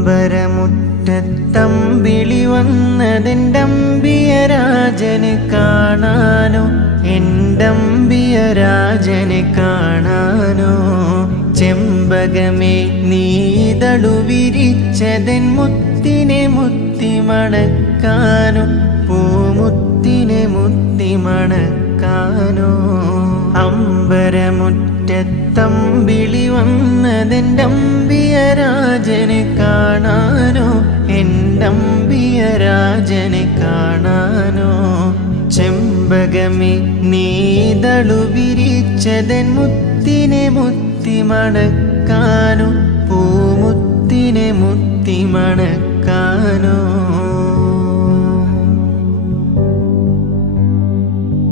അമ്പരമുറ്റത്തമ്പിളി വന്നതെന്റമ്പിയരാജന് കാണാനോ എന്റമ്പിയരാജനെ കാണാനോ? ചെമ്പകമേ നീതളു വിരിച്ചതൻ മുത്തിനെ മുത്തി മണക്കാനോ പൂമുത്തിനെ മുത്തി മണക്കാനോ? അമ്പരമുറ്റത്തമ്പിളി വന്നതെന്റമ്പിയരാജനെ കാണാനോ ചെമ്പകമേ നീതളു വിരിച്ചതൻ മുത്തിനെ മുത്തി മണക്കാനോ? പൂമുത്തിനെ മുത്തി മണക്കാനോ?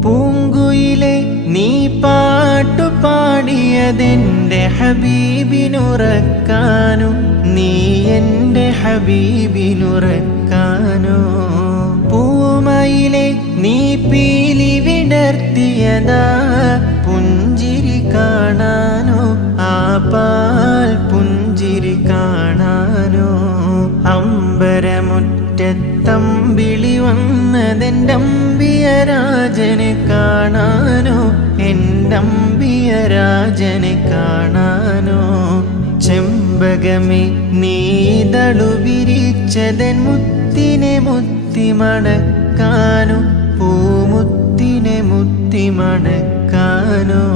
പൂങ്കുയിലെ നീ പാട്ടു പാടിയതെന്റെ ഹബീബിനുറക്കാനോ? നീ എന്റെ ഹബീബിനുറക്കാനോ? വിടർത്തിയതാ പുഞ്ചിരി കാണാനോ ആ പാൽ പുഞ്ചിരി കാണാനോ. അമ്പരമുറ്റത്തമ്പിളി വന്നതെന്റമ്പിയരാജനെ കാണാനോ എന്റമ്പിയരാജനെ കാണാനോ. ചെമ്പകമേ നീതളു വിരിച്ചതൻ മുത്തിനെ മുത്തി മണക്കാനോ പൂമുത്തിനെ മണക്കാനോ?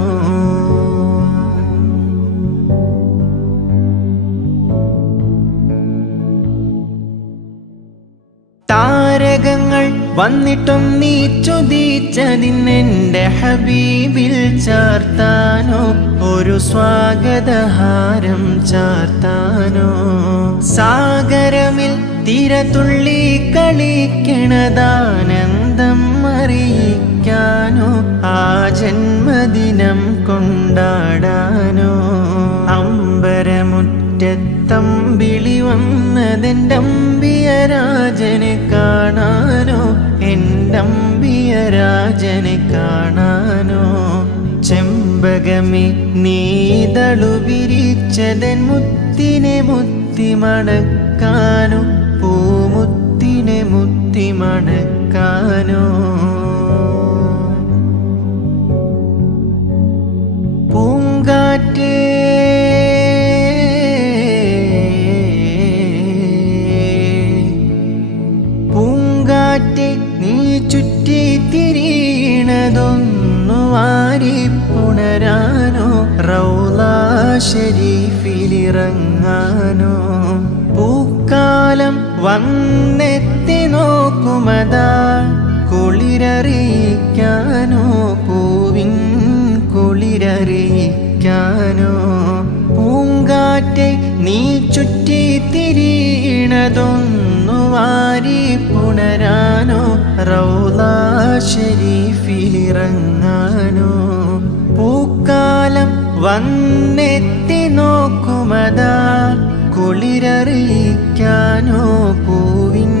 താരകങ്ങൾ വന്നിട്ടും നീ ചുതിച്ചതിന്നെന്റെ ഹബീബിൽ ചാർത്താനോ? ഒരു സ്വാഗതഹാരം ചാർത്താനോ? സാഗരമിൽ തിരതുള്ളി കളിക്കണതാനന്ദം അറിയിക്കാനോ ആ ജന്മദിനം കൊണ്ടാടാനോ? അമ്പരമുറ്റത്തമ്പിളി വന്നതെന്റമ്പിയരാജനെ കാണാനോ? എന്റമ്പിയരാജനെ കാണാനോ? ചെമ്പകമി നീതളു വിരിച്ചതൻ മുത്തിനെ മുത്തി മണക്കാനോ? പൂമുത്തിനെ മുത്തി മണക്കാനോ? വാരി പുണരാനോ റൗല ഷരീഫിലിറങ്ങാനോ. പൂക്കാലം വന്നെത്തി നോക്കുമതാ കുളിരറിയിക്കാനോ പൂവിൻ കുളിരറിയിക്കാനോ. പൂങ്കാറ്റെ നീ ചുറ്റി തിരിയണതൊന്നു വാരി പുണരാനോ റൗല ഷരീഫിലിറങ്ങാനോ പൂക്കാലം വന്നെത്തി നോക്കുമതാ. കുളിരറിയിക്കാനോ? പൂവിൻ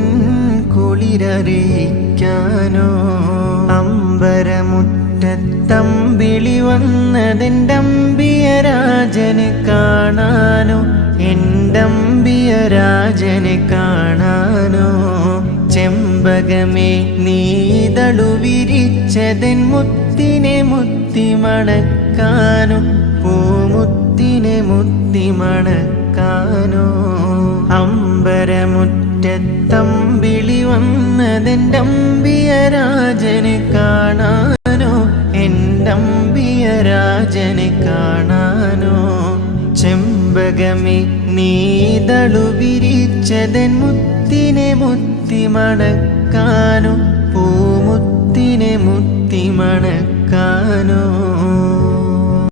കുളിരറിയിക്കാനോ? അമ്പരമുറ്റത്തമ്പിളി വന്നതെന്റമ്പിയരാജനെ കാണാനോ? എന്റമ്പിയരാജനെ കാണാനോ? ചെമ്പകമേ നീതളു വിരിച്ചതൻ മുത്തിനെ മുത്തി മണക്കാനും? പൂമുത്തിനെ മുത്തി മണക്കാനോ? അമ്പരമുറ്റത്തമ്പിളി വന്നതെന്റമ്പിയരാജനെ കാണാനോ? എന്റമ്പിയരാജനെ കാണാനോ? ചെമ്പകമേ നീതളു വിരിച്ചതൻ മുത്തിനെ മുത്തി മണക്കാനോ? പൂമുത്തിനെ മുത്തി മണക്കാനോ